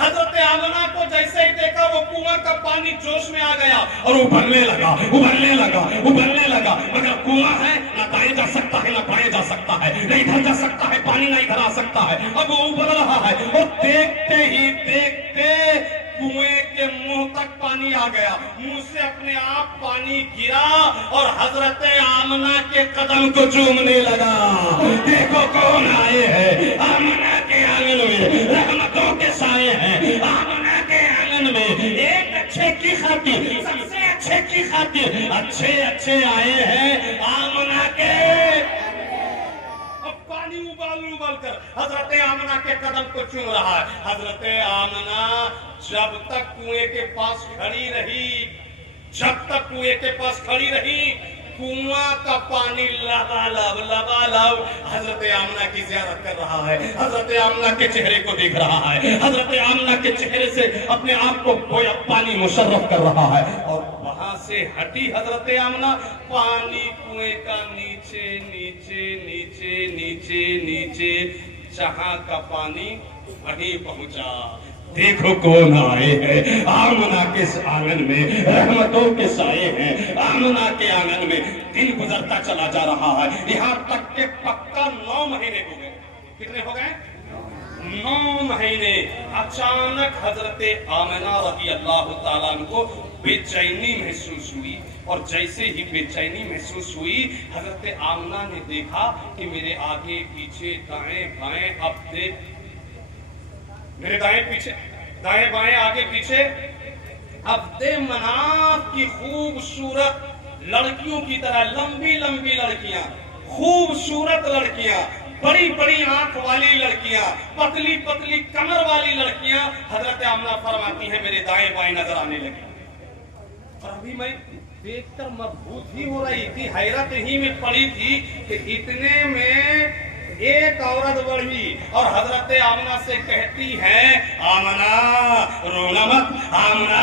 حضرت آمنہ کو جیسے ہی دیکھا وہ کنواں کا پانی جوش میں آ گیا اور ابھرنے لگا ابھرنے لگا ابھرنے لگا، مگر کنواں ہے، نہ دائیں جا سکتا ہے نہ بائیں جا سکتا ہے، نہ ادھر جا سکتا ہے پانی نہ ادھر آ سکتا ہے، اب وہ ابھر رہا ہے اور دیکھتے ہی دیکھتے کنویں کے منہ تک پانی آ گیا، منہ سے اپنے آپ پانی گرا اور حضرت آمنہ کے قدم کو چومنے لگا۔ دیکھو کون آئے ہیں آمنہ کے آنگن میں، رحمتوں کے سائے ہیں آمنہ کے آنگن میں، ایک اچھے کی خاطر، سب سے اچھے کی خاطر اچھے آئے ہیں آمنہ کے۔ اب پانی ابال کر حضرت آمنہ کے قدم کو چوم رہا ہے۔ حضرت آمنہ جب تک کنویں کے پاس کھڑی رہی، جب تک کنویں کے پاس کھڑی رہی، کنواں کا پانی لبالب حضرت آمنہ کی زیارت کر رہا ہے، حضرت آمنہ کے چہرے کو دیکھ رہا ہے، حضرت آمنہ کے چہرے سے اپنے آپ کو گویا پانی مشرف کر رہا ہے، اور وہاں سے ہٹی حضرت آمنہ، پانی کنویں کا نیچے نیچے نیچے نیچے نیچے جہاں کا پانی وہیں پہنچا۔ دیکھو کون آئے ہیں آمنہ کے آنگن میں، رحمتوں کے سائے ہیں آمنہ کے آنگن میں۔ دن گزرتا چلا جا رہا ہے، یہاں تک کہ پکا 9 مہینے ہو گئے۔ کتنے ہو گئے؟ 9 مہینے۔ اچانک حضرت آمنہ رضی اللہ تعالیٰ عنہ کو بے چینی محسوس ہوئی، اور جیسے ہی بے چینی محسوس ہوئی، حضرت آمنہ نے دیکھا کہ میرے آگے پیچھے دائیں بائیں، اب دیکھ میرے دائیں بائیں آگے پیچھے عبد مناف کی خوبصورت لڑکیوں کی طرح لمبی لمبی لڑکیاں، خوبصورت لڑکیاں، بڑی بڑی آنکھ والی لڑکیاں، پتلی پتلی کمر والی لڑکیاں حضرت آمنہ فرماتی ہیں میرے دائیں بائیں نظر آنے لگی، اور ابھی میں دیکھ کر مبہوت ہی ہو رہی تھی، حیرت ہی میں پڑی تھی کہ اتنے میں ایک عورت بڑھی اور حضرت آمنہ سے کہتی ہے آمنہ رونا مت، آمنہ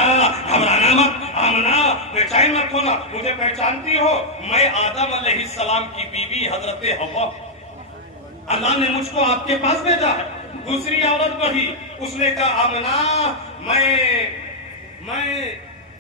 گھبرانا مت، آمنہ بے چین مت ہونا، مجھے پہچانتی ہو، میں آدم علیہ السلام کی بیوی حضرت حوا، اللہ نے مجھ کو آپ کے پاس بھیجا ہے۔ دوسری عورت بڑھی، اس نے کہا آمنہ میں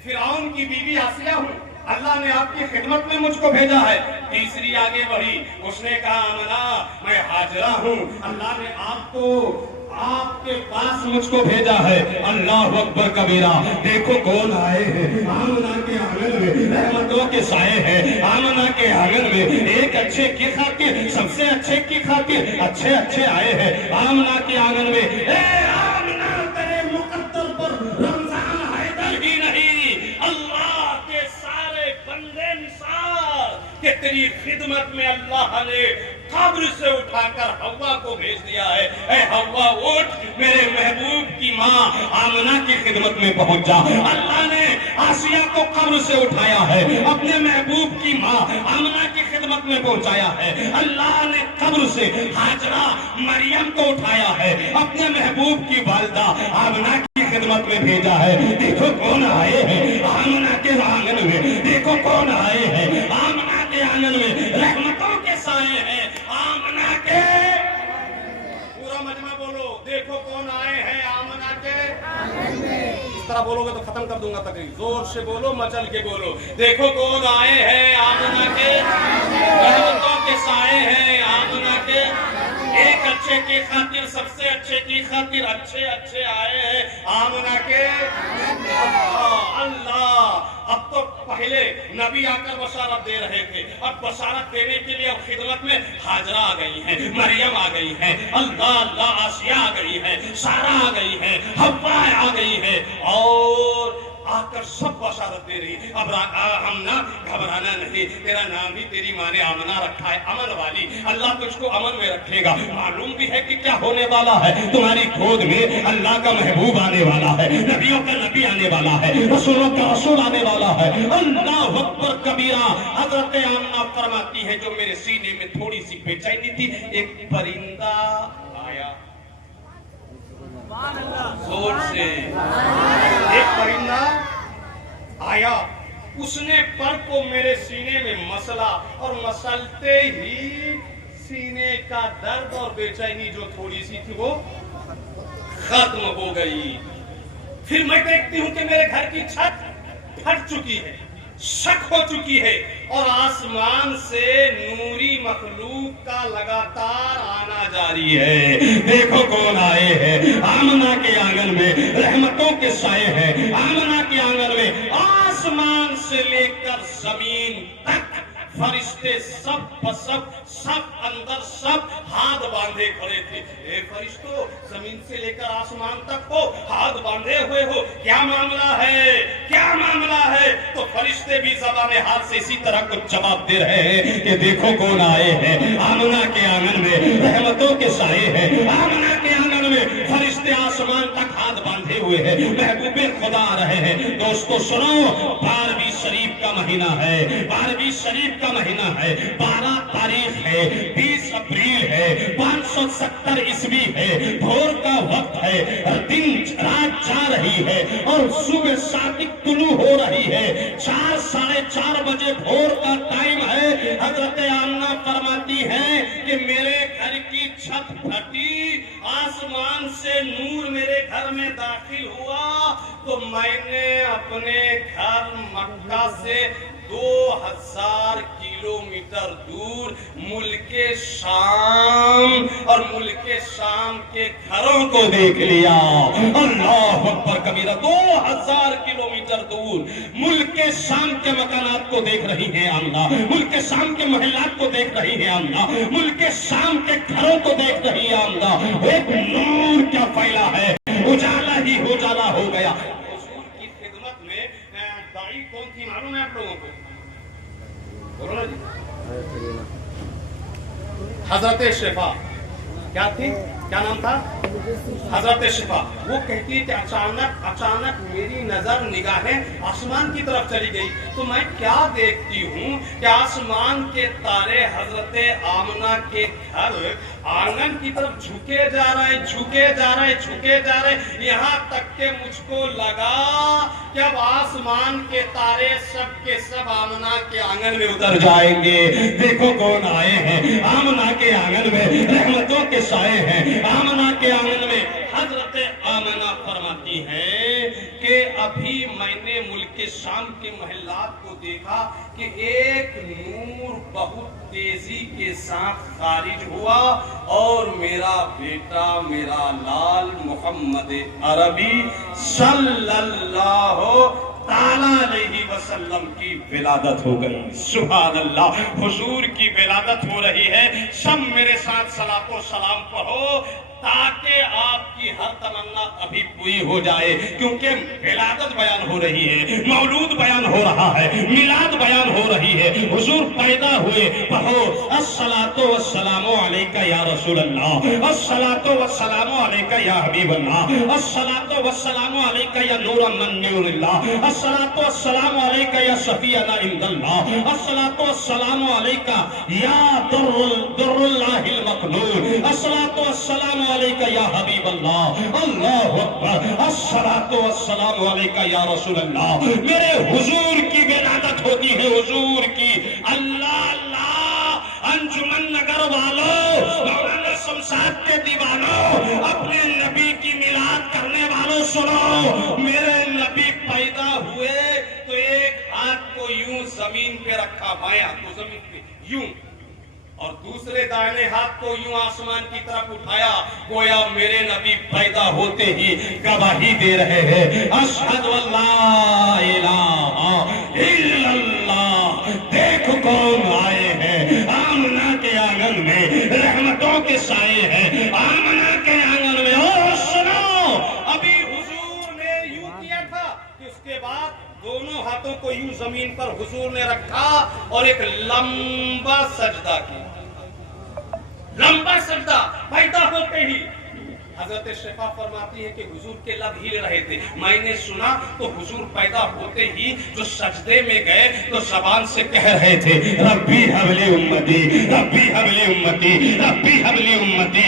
فرعون کی بیوی آسیہ ہوں، اللہ نے آپ کی خدمت میں مجھ کو بھیجا ہے۔ تیسری آگے بڑھی، اس نے کہا آمنہ میں ہاجرہ ہوں، اللہ نے آپ کے پاس مجھ کو بھیجا ہے۔ اللہ اکبر کبیرہ۔ دیکھو کون آئے ہیں آمنہ کے آنگن میں، رحمتوں کے سائے ہیں آمنہ کے آنگن میں، ایک اچھے کی خاطر، سب سے اچھے کی خاطر اچھے آئے ہیں آمنہ کے آنگن میں۔ اے آمنہ تیرے مقدر پر رمضان حیدر ہی نہیں، اللہ کے سارے بندے نثار کہ تیری خدمت میں اللہ نے قبر سے اٹھا کر حوا کو بھیج دیا ہے۔ اے حوا اٹھ، میرے محبوب کی ماں آمنہ کی خدمت میں پہنچ جا۔ اللہ نے آسیہ کو قبر سے اٹھایا ہے، اپنے محبوب کی ماں آمنہ کی خدمت میں پہنچایا ہے۔ اللہ نے قبر سے ہاجرہ مریم کو اٹھایا ہے، اپنے محبوب کی والدہ آمنہ کی خدمت میں بھیجا ہے۔ دیکھو کون آئے ہیں آمنہ کے آنگن میں، دیکھو کون آئے ہیں آمنہ کے آنگن میں، رحمتوں کے سائے ہیں آمنہ کے۔ پورا مجمع بولو، دیکھو کون آئے ہیں آمنہ کے آنگن میں۔ اس طرح بولو گے تو ختم کر دوں گا تقریر، زور سے بولو، مچل کے بولو، دیکھو کون آئے ہیں آمنہ کے، رحمتوں کے سائے ہیں آمنہ کے، ایک اچھے کی خاطر، سب سے اچھے کی خاطر اچھے آئے ہیں آمنہ کے۔ اللہ، اب تو پہلے نبی آ کر بشارت دے رہے تھے، اب بشارت دینے کے لیے اب خدمت میں ہاجرہ آ گئی ہیں، مریم آ گئی ہیں، اللہ آسیہ آ گئی ہے، سارہ آ گئی ہے، حوا آ گئی ہے، اور آ کر سب بشارت دے رہی۔ اب ہم نہ گھبرانا نہیں، تیرا نام ہی تیری ماں نے آمنہ رکھا ہے، امن والی، اللہ تجھ کو امن میں رکھے گا۔ معلوم بھی ہے کہ کیا ہونے والا ہے، تمہاری گود میں اللہ کا محبوب آنے والا ہے، نبیوں کا نبی آنے والا ہے، رسولوں کا رسول آنے والا ہے۔ اللہ اکبر کبیرہ۔ حضرت آمنہ فرماتی ہے جو میرے سینے میں تھوڑی سی بے چینی تھی، ایک پرندہ آیا، زور سے ایک پرندہ آیا، اس نے پر کو میرے سینے میں مسلا، اور مسلتے ہی سینے کا درد اور بے چینی جو تھوڑی سی تھی وہ ختم ہو گئی. پھر میں دیکھتی ہوں کہ میرے گھر کی چھت پھٹ چکی ہے, شک ہو چکی ہے, اور آسمان سے نوری مخلوق کا لگاتار آنا جاری ہے. دیکھو کون آئے ہیں, آمنہ کے آنگن میں رحمتوں کے سائے ہیں. آمنہ کے آنگن میں آسمان سے لے کر زمین تک فرشتے سب اندر سب ہاتھ باندھے کھڑے تھے. اے فرشتوں, زمین سے لے کر آسمان تک ہو, ہاتھ باندھے ہوئے ہو, کیا معاملہ ہے, کیا معاملہ ہے؟ تو فرشتے بھی زبان حال سے اسی طرح کچھ جواب دے رہے ہیں کہ دیکھو کون آئے ہیں. آمنہ کے آنگن میں رحمتوں کے سائے ہیں. آمنہ کے آنگن میں فرشتے آسمان تک ہاتھ باندھے ہوئے ہیں, محبوب خدا آ رہے ہیں. دوستو سنو, 12ویں شریف کا مہینہ ہے, 12ویں شریف کا مہینہ ہے, 12 تاریخ ہے, 20 اپریل ہے, 570 عیسوی ہے, بھور کا وقت ہے, دن رات جا رہی ہے اور صبح صادق طلوع ہو رہی ہے. 4 ساڑھے 4 بجے بھور کا ٹائم ہے. حضرت آمنہ فرماتی ہے کہ میرے گھر کی چھت پھٹی, آسمان سے نور میرے گھر میں داخل ہوا, تو میں نے اپنے گھر مکہ سے 2000 کلومیٹر دور ملک شام اور ملک شام کے گھروں کو دیکھ لیا. اللہ اکبر کبیرہ, 2000 کلومیٹر دور ملک شام کے مکانات کو دیکھ رہی ہیں آمنہ, ملک شام کے محلات کو دیکھ رہی ہیں آمنہ, ملک شام کے گھروں کو دیکھ رہی ہے آمنہ. ایک نور کیا پھیلا ہے, اجالا ہی اجالا ہو گیا. حضور کی خدمت میں داعی کون تھی معلوم ہے آپ لوگوں کو؟ بولو نا جی. حضرت شفا. کیا تھی, کیا نام تھا؟ حضرت شفا. وہ کہتی کہ اچانک میری نظر نگاہیں آسمان کی طرف چلی گئی, تو میں کیا دیکھتی ہوں کہ آسمان کے تارے حضرت آمنہ کے گھر آنگن کی طرف جھکے جا رہے, جھکے جا رہے, جھکے جا رہے, یہاں تک کہ مجھ کو لگا کہ اب آسمان کے تارے سب کے سب آمنہ کے آنگن میں اتر جائیں گے. دیکھو کون آئے ہیں, آمنہ کے آنگن میں رحمتوں کے سائے ہیں. آمنہ کے آنگن میں حضرت آمنہ فرماتی ہے کہ ابھی میں نے ملک شام کے محلات کو دیکھا کہ ایک نور بہت تیزی کے ساتھ خارج ہوا, اور میرا بیٹا, میرا لال محمد عربی صلی اللہ تعالیٰ علیہ وسلم کی ولادت ہو گئی. سبحان اللہ, حضور کی ولادت ہو رہی ہے. سب میرے ساتھ صلاۃ و سلام پڑھو تاکہ آپ کی ہر تمنا ابھی پوری ہو جائے, کیونکہ ولادت بیان ہو رہی ہے, مولود بیان ہو رہا ہے, میلاد بیان ہو رہی ہے. حضور پیدا ہوئے, پڑھو الصلاۃ والسلام علیک یا رسول اللہ, الصلاۃ والسلام علیک یا حبیب اللہ, الصلاۃ والسلام علیک یا نور من نور اللہ, الصلاۃ والسلام علیک یا شفیعنا عند اللہ, الصلاۃ والسلام علیک یا در اللہ المکنون, الصلاۃ والسلام علیک یا حبیب اللہ. اللہ اکبر, الصلاۃ والسلام علیک یا رسول اللہ. میرے حضور کی ولادت ہوتی ہے, حضور کی. اللہ اللہ, انجمن نگر والوں, مولانا شمشاد کے دیوانوں, اپنے نبی کی میلاد کرنے والوں سنو. میرے نبی پیدا ہوئے تو ایک ہاتھ کو یوں زمین پہ رکھا, بائیں ہاتھ کو زمین پہ یوں, اور دوسرے دائیں ہاتھ کو یوں آسمان کی طرف اٹھایا, گویا میرے نبی پیدا ہوتے ہی گواہی دے رہے ہیں, اشہد اللہ الہ الا اللہ. دیکھ کون آئے ہیں, آمنہ کے آنگن میں رحمتوں کے سائے ہیں, آمنہ کے آنگن میں. اور سنو, ابھی حضور نے یوں کیا تھا کہ اس کے بعد دونوں ہاتھوں کو یوں زمین پر حضور نے رکھا اور ایک لمبا سجدہ کیا. لمبا سجدہ پیدا ہوتے ہی. حضرت شفا فرماتی ہے کہ حضور کے لب ہل رہے تھے. میں نے سنا تو حضور پیدا ہوتے ہی جو سجدے میں گئے تو زبان سے کہہ رہے تھے, ربی حبلی امتی, ربی حبلی امتی, ربی حبلی امتی.